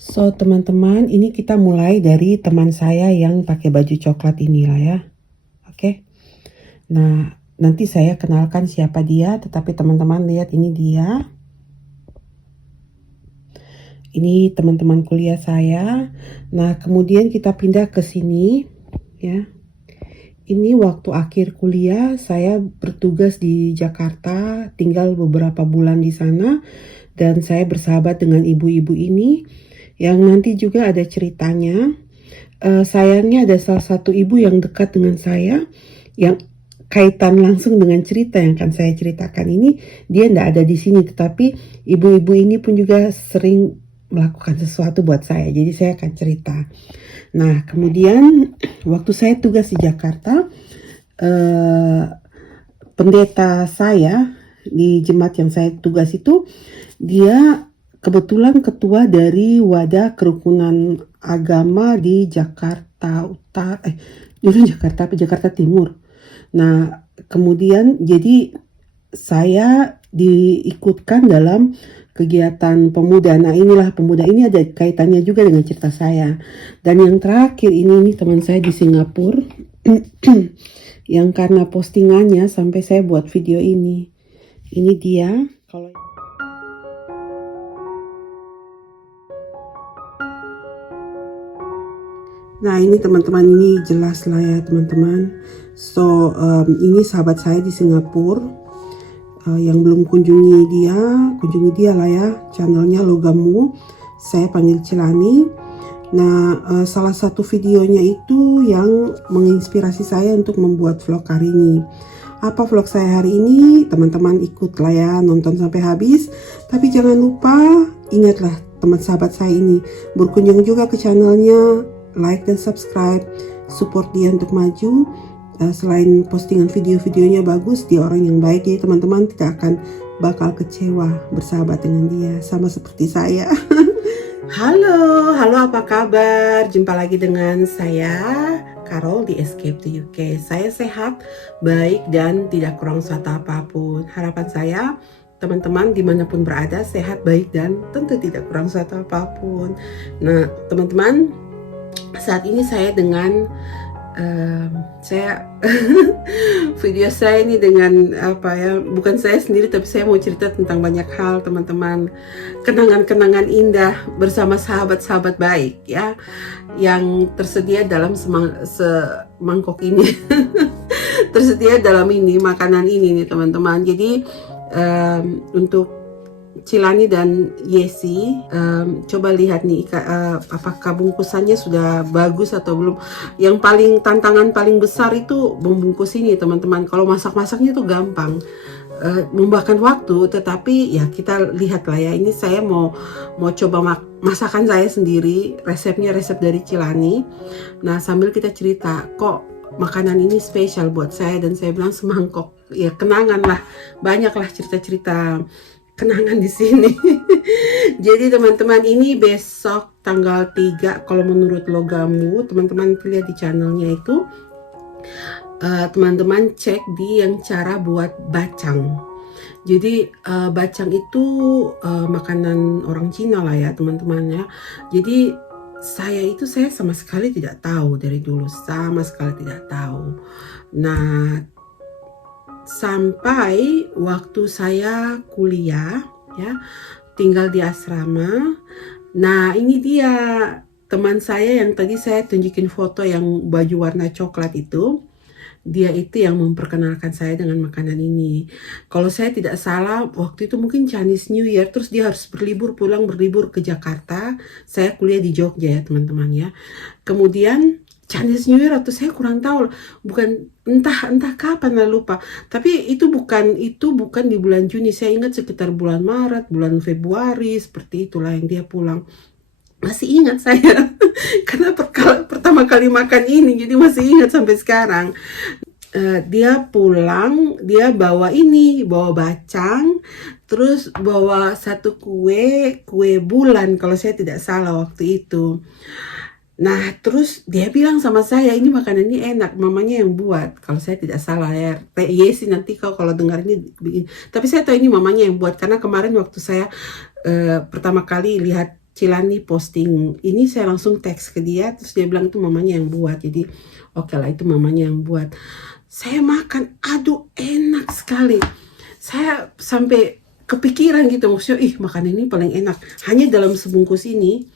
So, teman-teman, ini kita mulai dari teman saya yang pakai baju coklat ini lah ya. Oke. Nah, nanti saya kenalkan siapa dia, tetapi teman-teman lihat ini dia. Ini teman-teman kuliah saya. Nah, kemudian kita pindah ke sini ya. Ini waktu akhir kuliah, saya bertugas di Jakarta, tinggal beberapa bulan di sana, dan saya bersahabat dengan ibu-ibu ini, yang nanti juga ada ceritanya. Sayangnya ada salah satu ibu yang dekat dengan saya, yang kaitan langsung dengan cerita yang akan saya ceritakan ini. Dia tidak ada di sini, tetapi ibu-ibu ini pun juga sering melakukan sesuatu buat saya, jadi saya akan cerita. Nah, kemudian waktu saya tugas di Jakarta, pendeta saya di jemaat yang saya tugas itu, dia kebetulan ketua dari wadah kerukunan agama di Jakarta Utara, Jakarta Timur. Nah, kemudian jadi saya diikutkan dalam kegiatan pemuda. Nah, inilah pemuda ini ada kaitannya juga dengan cerita saya. Dan yang terakhir ini teman saya di Singapura yang karena postingannya sampai saya buat video ini. Ini dia. Nah, ini teman-teman, ini jelas lah ya teman-teman. So, ini sahabat saya di Singapura. Yang belum kunjungi dia lah ya, channelnya Logamu, saya panggil Cilani. Nah, salah satu videonya itu yang menginspirasi saya untuk membuat vlog hari ini. Apa vlog saya hari ini? Teman-teman ikut lah ya, nonton sampai habis. Tapi jangan lupa, ingatlah teman sahabat saya ini, berkunjung juga ke channelnya, like dan subscribe, support dia untuk maju. Selain postingan video-videonya bagus, dia orang yang baik, jadi teman-teman tidak akan bakal kecewa bersahabat dengan dia, sama seperti saya. Halo apa kabar? Jumpa lagi dengan saya, Carol di Escape to UK. Saya sehat, baik, dan tidak kurang suatu apapun. Harapan saya, teman-teman dimanapun berada, sehat, baik, dan tentu tidak kurang suatu apapun. Nah, teman-teman, saat ini saya dengan video saya ini dengan apa ya, bukan saya sendiri, tapi saya mau cerita tentang banyak hal teman-teman, kenangan-kenangan indah bersama sahabat-sahabat baik ya, yang tersedia dalam semangkok ini. Tersedia dalam ini, makanan ini nih teman-teman. Jadi untuk Cilani dan Yesi, coba lihat nih apakah bungkusannya sudah bagus atau belum. Yang tantangan paling besar itu membungkus ini teman-teman. Kalau masak-masaknya tuh gampang, memakan waktu, tetapi ya kita lihat lah ya. Ini saya mau coba masakan saya sendiri, resepnya resep dari Cilani. Nah, sambil kita cerita, kok makanan ini spesial buat saya, dan saya bilang semangkok. Ya kenangan lah, banyak lah cerita-cerita kenangan di sini. Jadi teman-teman, ini besok tanggal 3 kalau menurut Logamu. Teman-teman lihat di channelnya itu, teman-teman cek di yang cara buat bacang. Jadi bacang itu makanan orang Cina lah ya teman-teman ya. Jadi saya sama sekali tidak tahu dari dulu, sama sekali tidak tahu. Nah, sampai waktu saya kuliah ya, tinggal di asrama. Nah, ini dia teman saya yang tadi saya tunjukin foto yang baju warna coklat itu. Dia itu yang memperkenalkan saya dengan makanan ini. Kalau saya tidak salah, waktu itu mungkin Chinese New Year, terus dia harus berlibur ke Jakarta. Saya kuliah di Jogja ya teman-teman ya. Kemudian Chinese New Year atau saya kurang tahu, bukan entah kapan lah, lupa. Tapi itu bukan di bulan Juni, saya ingat sekitar bulan Maret, bulan Februari, seperti itulah yang dia pulang. Masih ingat saya karena pertama kali makan ini, jadi masih ingat sampai sekarang. Dia pulang, dia bawa bacang, terus bawa satu kue bulan kalau saya tidak salah waktu itu. Nah, terus dia bilang sama saya, ini makanan ini enak, mamanya yang buat. Kalau saya tidak salah ya, Yesi nanti kalau dengar ini bikin. Tapi saya tahu ini mamanya yang buat, karena kemarin waktu saya pertama kali lihat Cilani posting ini, saya langsung teks ke dia, terus dia bilang itu mamanya yang buat. Jadi oke lah, itu mamanya yang buat. Saya makan, aduh enak sekali. Saya sampai kepikiran gitu, maksudnya makan ini paling enak. Hanya dalam sebungkus ini,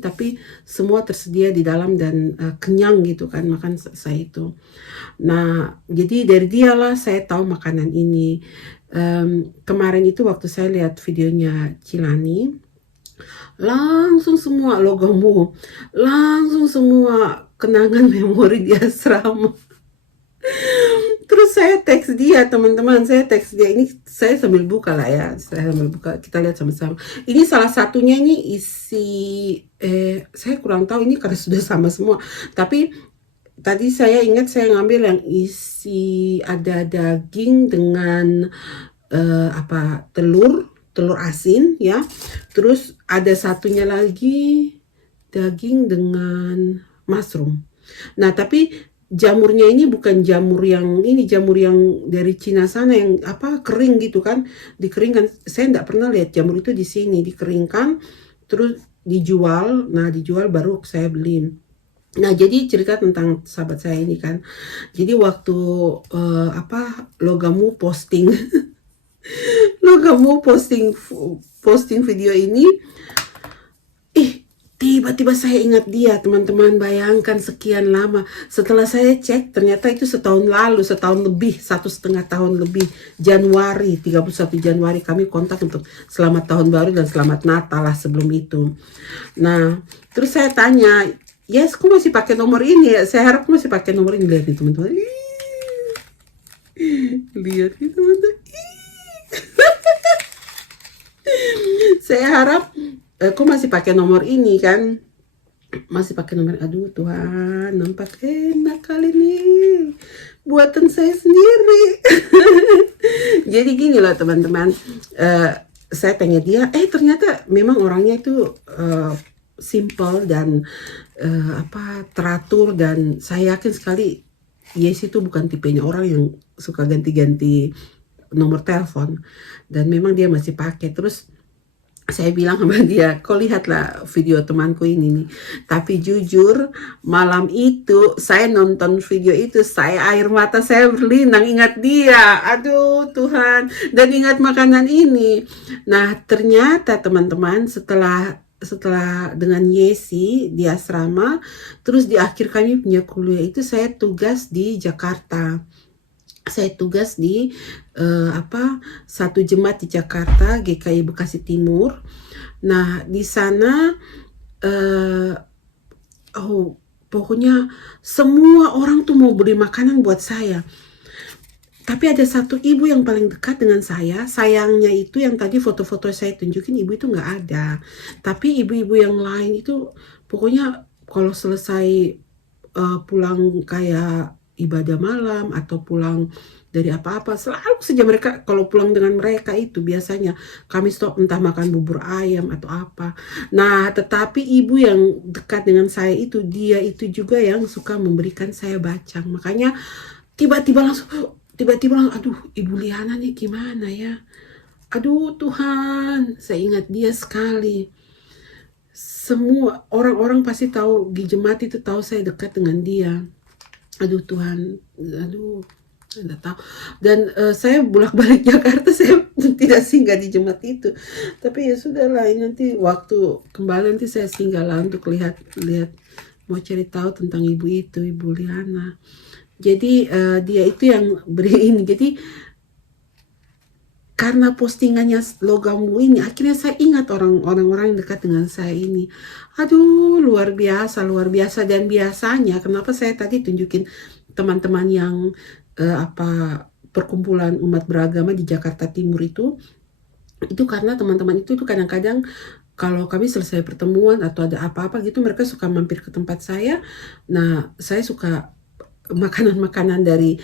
tapi semua tersedia di dalam dan kenyang gitu kan makan saya itu. Nah, jadi dari dialah saya tahu makanan ini. Kemarin itu waktu saya lihat videonya Cilani, langsung semua logomu, langsung semua kenangan memori di asrama. Terus saya teks dia, teman-teman, saya teks dia. Ini saya sambil buka lah ya, saya sambil buka, kita lihat sama-sama. Ini salah satunya, ini isi, saya kurang tahu ini karena sudah sama semua. Tapi tadi saya ingat saya ngambil yang isi ada daging dengan telur asin ya. Terus ada satunya lagi daging dengan mushroom. Nah, tapi jamurnya ini bukan jamur yang ini, jamur yang dari Cina sana yang kering gitu kan, dikeringkan. Saya enggak pernah lihat jamur itu di sini, dikeringkan terus dijual. Nah, dijual baru saya beli. Nah, jadi cerita tentang sahabat saya ini kan. Jadi waktu Logamu posting Logamu posting video ini, tiba-tiba saya ingat dia, teman-teman. Bayangkan sekian lama. Setelah saya cek, ternyata itu setahun lalu, setahun lebih, 1,5 tahun lebih. Januari, 31 Januari kami kontak untuk selamat tahun baru dan selamat Natal lah sebelum itu. Nah, terus saya tanya, yes, kok masih pakai nomor ini ya? Saya harap kok masih pakai nomor ini. Lihat nih teman-teman. Lihat nih teman-teman. Saya harap kok masih pakai nomor ini kan, masih pakai nomor. Aduh Tuhan, nampak enak kali nih, buatan saya sendiri. Jadi gini loh teman-teman, saya tanya dia, ternyata memang orangnya itu simple dan teratur, dan saya yakin sekali Yes itu bukan tipenya orang yang suka ganti-ganti nomor telepon, dan memang dia masih pakai. Terus saya bilang sama dia, kau lihatlah video temanku ini nih. Tapi jujur, malam itu saya nonton video itu, saya air mata saya berlinang, ingat dia. Aduh Tuhan, dan ingat makanan ini. Nah, ternyata teman-teman, setelah dengan Yesi di asrama, terus di akhir kami punya kuliah itu saya tugas di Jakarta. Saya tugas di satu jemaat di Jakarta, GKI Bekasi Timur. Nah, di sana pokoknya semua orang tuh mau beli makanan buat saya. Tapi ada satu ibu yang paling dekat dengan saya. Sayangnya itu yang tadi foto-foto saya tunjukin, ibu itu nggak ada. Tapi ibu-ibu yang lain itu pokoknya kalau selesai pulang kayak ibadah malam atau pulang dari apa-apa, selalu saja mereka, kalau pulang dengan mereka itu biasanya kami stop, entah makan bubur ayam atau apa. Nah, tetapi ibu yang dekat dengan saya itu, dia itu juga yang suka memberikan saya bacang. Makanya tiba-tiba langsung, aduh Ibu Liana nih gimana ya, aduh Tuhan, saya ingat dia sekali. Semua orang-orang pasti tahu di jemaat itu, tahu saya dekat dengan dia. Aduh Tuhan, aduh, tidak tahu. Dan saya bolak-balik Jakarta, saya tidak singgah di jemaat itu. Tapi ya sudahlah, nanti waktu kembali nanti saya singgah lah untuk lihat, mau cari tahu tentang ibu itu, Ibu Liana. Jadi dia itu yang beri ini. Jadi karena postingannya Logamu ini, akhirnya saya ingat orang-orang yang dekat dengan saya ini. Aduh, luar biasa. Dan biasanya kenapa saya tadi tunjukin teman-teman yang perkumpulan umat beragama di Jakarta Timur itu karena teman-teman itu kadang-kadang kalau kami selesai pertemuan atau ada apa-apa gitu, mereka suka mampir ke tempat saya. Nah, saya suka makanan-makanan dari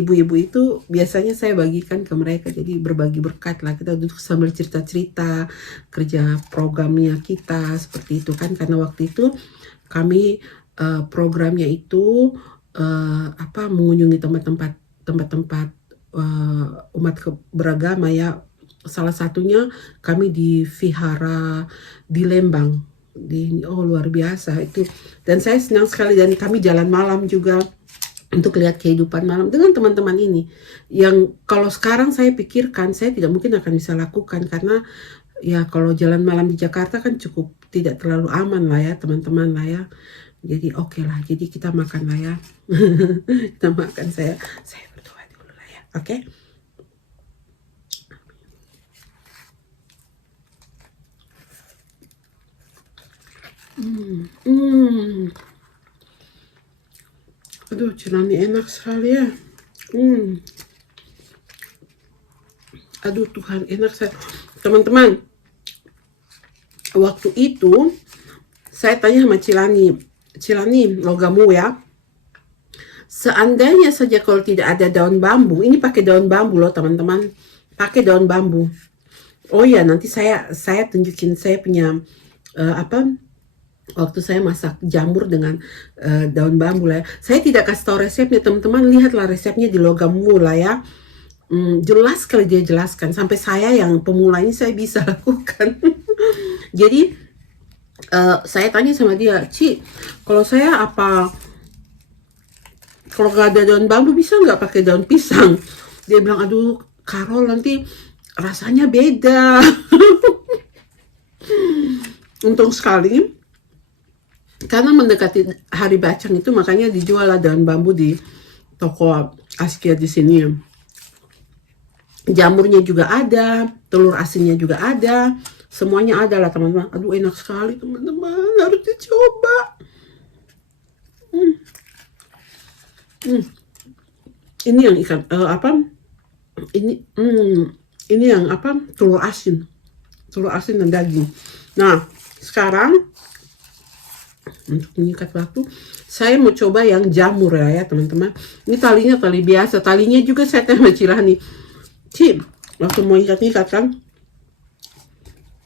ibu-ibu itu biasanya saya bagikan ke mereka. Jadi berbagi berkat lah, kita duduk sambil cerita-cerita kerja programnya kita seperti itu kan. Karena waktu itu kami programnya itu mengunjungi tempat-tempat umat beragama ya, salah satunya kami di vihara di Lembang. Oh luar biasa itu. Dan saya senang sekali, dan kami jalan malam juga untuk lihat kehidupan malam dengan teman-teman ini. Yang kalau sekarang saya pikirkan saya tidak mungkin akan bisa lakukan, karena ya kalau jalan malam di Jakarta kan cukup tidak terlalu aman lah ya teman-teman lah ya. Jadi oke lah, jadi kita makan lah ya. Kita makan, saya berdoa dulu lah ya. Oke. Aduh, cilani enak sekali ya. Aduh Tuhan, enak saya. Teman-teman, waktu itu saya tanya sama Cilani, logamu ya. Seandainya saja kalau tidak ada daun bambu, ini pakai daun bambu loh teman-teman, pakai daun bambu. Oh ya, nanti saya tunjukin saya punya waktu saya masak jamur dengan daun bambu lah ya. Saya tidak kasih tahu resepnya teman-teman, lihatlah resepnya di logamu lah ya. Jelas sekali dia jelaskan, sampai saya yang pemula ini saya bisa lakukan. Jadi saya tanya sama dia, Ci, kalau saya kalau nggak ada daun bambu bisa nggak pakai daun pisang? Dia bilang, aduh Carol, nanti rasanya beda. Untung sekali karena mendekati hari bacang itu, makanya dijual daun bambu di toko Askia di sini. Jamurnya juga ada, telur asinnya juga ada, semuanya ada lah teman-teman. Aduh enak sekali teman-teman, harus dicoba. Ini yang ikan ini yang telur asin dan daging. Nah sekarang untuk menyikat waktu, saya mau coba yang jamur ya teman-teman. Ini talinya tali biasa, talinya juga saya tanya Cilani, Ci, waktu mau ikat-ikat kan,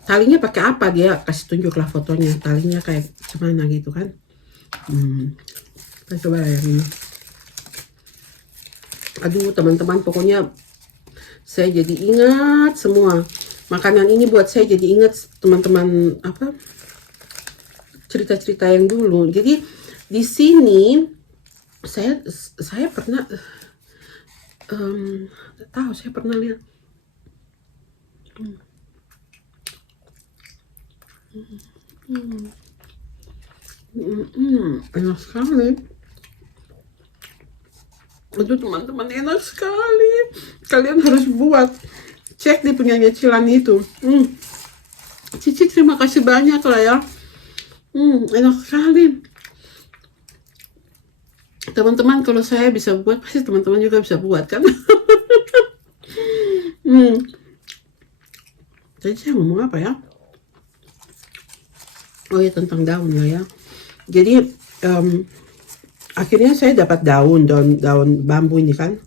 talinya pakai apa? Dia kasih tunjuk lah fotonya, talinya kayak gimana gitu kan. Kita coba yang ini. Aduh teman-teman, pokoknya saya jadi ingat semua makanan ini, buat saya jadi ingat teman-teman cerita-cerita yang dulu. Jadi di sini saya pernah saya pernah lihat enak sekali. Aduh teman-teman, enak sekali. Kalian harus buat, cek di punyanya Cilani itu. Cici terima kasih banyak lah ya. Enak sekali. Teman-teman, kalau saya bisa buat, pasti teman-teman juga bisa buat kan. Tadi saya ngomong apa ya? Oh ya, tentang daun lah ya. Jadi akhirnya saya dapat daun bambu ini kan.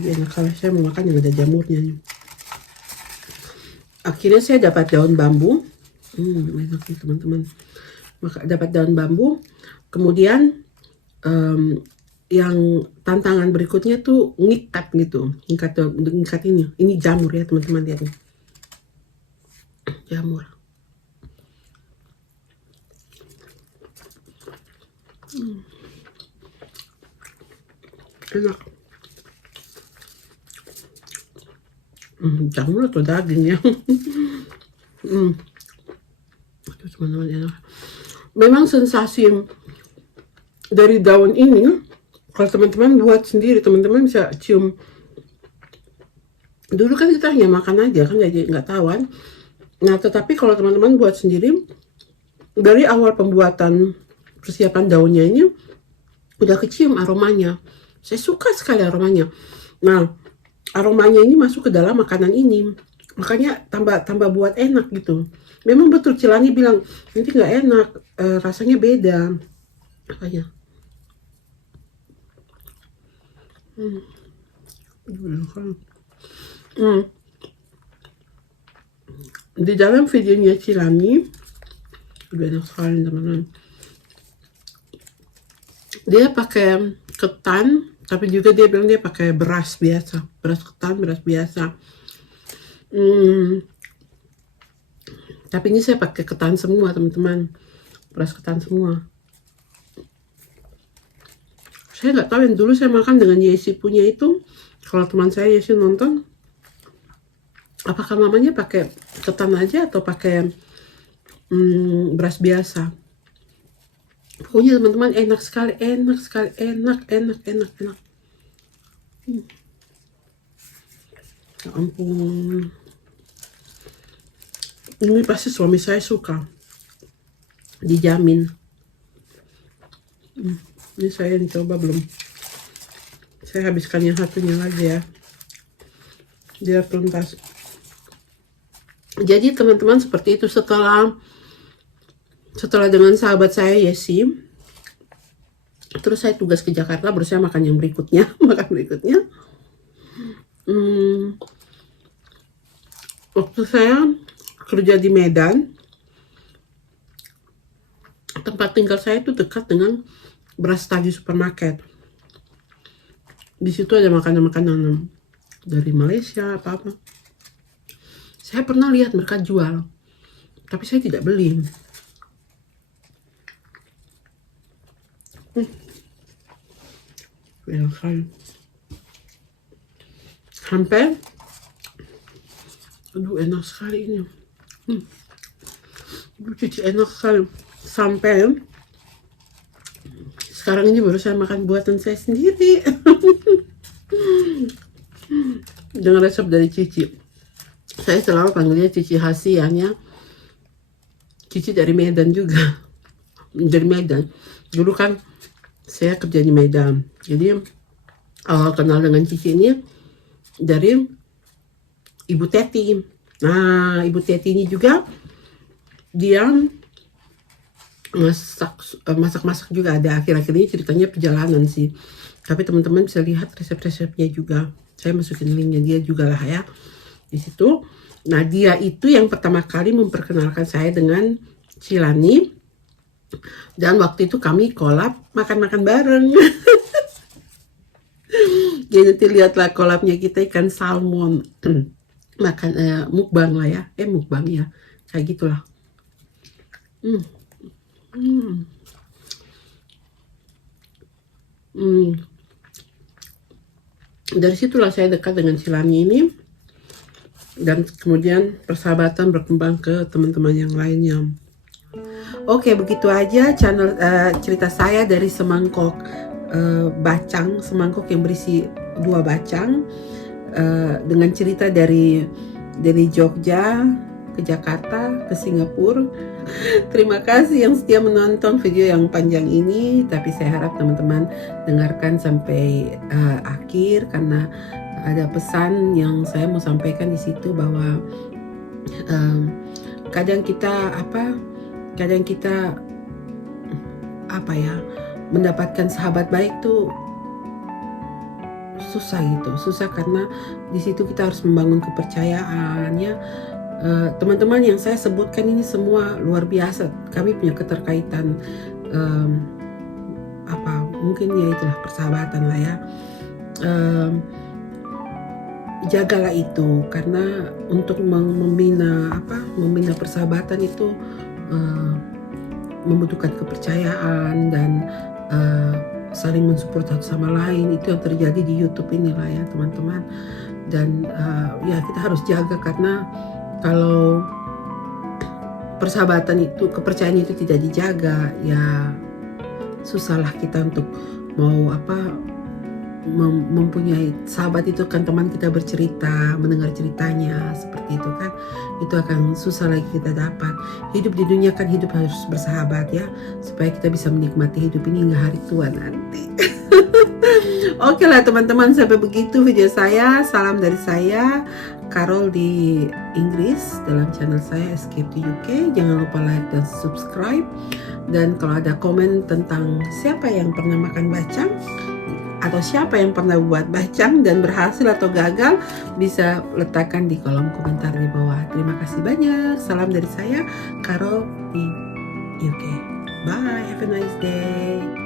Jadi enak kalau saya mau makan yang ada jamurnya nih. Akhirnya saya dapat daun bambu. Enak nih teman-teman. Dapat daun bambu, kemudian yang tantangan berikutnya tuh ngikat gitu, ngikat ini jamur ya teman-teman, lihat nih jamur. Enak. Jamur atau daging ya. Aduh teman-teman, enak. Memang sensasi dari daun ini, kalau teman-teman buat sendiri, teman-teman bisa cium. Dulu kan kita hanya makan aja kan, jadi nggak tahu kan. Nah tetapi kalau teman-teman buat sendiri, dari awal pembuatan persiapan daunnya ini udah kecium aromanya. Saya suka sekali aromanya. Nah aromanya ini masuk ke dalam makanan ini, makanya tambah buat enak gitu. Memang betul Cilani bilang nanti nggak enak, rasanya beda makanya. Di dalam videonya Cilani udah enak sekali teman-teman. Dia pakai ketan, tapi juga dia bilang dia pakai beras biasa, beras ketan, beras biasa. Tapi ini saya pakai ketan semua teman-teman, beras ketan semua. Saya nggak tahu, yang dulu saya makan dengan Yesi punya itu, kalau teman saya Yesi nonton, apakah mamanya pakai ketan aja atau pakai beras biasa. Pokoknya teman-teman enak sekali, enak. Ya ampun, ini pasti suami saya suka, dijamin. Ini saya yang coba belum, saya habiskan yang satunya lagi ya, biar tuntas. Jadi teman-teman seperti itu, setelah dengan sahabat saya Yesi, terus saya tugas ke Jakarta, baru saya makan yang berikutnya. Waktu saya kerja di Medan, tempat tinggal saya itu dekat dengan Brastagi Supermarket. Di situ ada makanan-makanan dari Malaysia apa. Saya pernah lihat mereka jual, tapi saya tidak beli. Enak sekali. Sampai, aduh enak sekali ini. Cici enak sekali. Sampai sekarang ini baru saya makan buatan saya sendiri. Dengan resep dari Cici. Saya selalu panggilnya Cici Hasiannya. Cici dari Medan juga. Dari Medan. Dulu kan saya kerja di Medan. Jadi awal kenal dengan Cici ini dari Ibu Teti. Nah, Ibu Teti ini juga dia masak juga ada. Akhir-akhir ini ceritanya perjalanan sih. Tapi teman-teman bisa lihat resep-resepnya juga. Saya masukin linknya dia juga lah ya di situ. Nah, dia itu yang pertama kali memperkenalkan saya dengan Cilani. Dan waktu itu kami collab makan-makan bareng. Jadi nanti lihatlah collabnya kita, ikan salmon. Makan mukbang lah ya. Mukbang ya. Kayak gitulah. Dari situlah saya dekat dengan Cilani ini. Dan kemudian persahabatan berkembang ke teman-teman yang lainnya. Oke, begitu aja channel cerita saya dari semangkok bacang, semangkok yang berisi 2 bacang, dengan cerita dari Jogja ke Jakarta ke Singapura. Terima kasih yang setia menonton video yang panjang ini, tapi saya harap teman-teman dengarkan sampai akhir karena ada pesan yang saya mau sampaikan di situ bahwa kadang kita mendapatkan sahabat baik tuh susah karena di situ kita harus membangun kepercayaan ya. Teman-teman yang saya sebutkan ini semua luar biasa, kami punya keterkaitan mungkin ya itulah persahabatan lah ya. Jagalah itu, karena untuk membina persahabatan itu membutuhkan kepercayaan dan saling mensupport satu sama lain. Itu yang terjadi di YouTube inilah ya teman-teman. Dan ya kita harus jaga, karena kalau persahabatan itu, kepercayaan itu tidak dijaga, ya susahlah kita untuk mau mempunyai sahabat. Itu kan teman kita bercerita, mendengar ceritanya seperti itu kan, itu akan susah lagi kita dapat. Hidup di dunia kan hidup harus bersahabat ya, supaya kita bisa menikmati hidup ini hingga hari tua nanti. Oke lah teman-teman, sampai begitu video saya. Salam dari saya, Carol di Inggris, dalam channel saya Escape to UK. Jangan lupa like dan subscribe. Dan kalau ada komen tentang siapa yang pernah makan bacang, atau siapa yang pernah buat bacang dan berhasil atau gagal, bisa letakkan di kolom komentar di bawah. Terima kasih banyak. Salam dari saya, Carol di UK. Bye, have a nice day.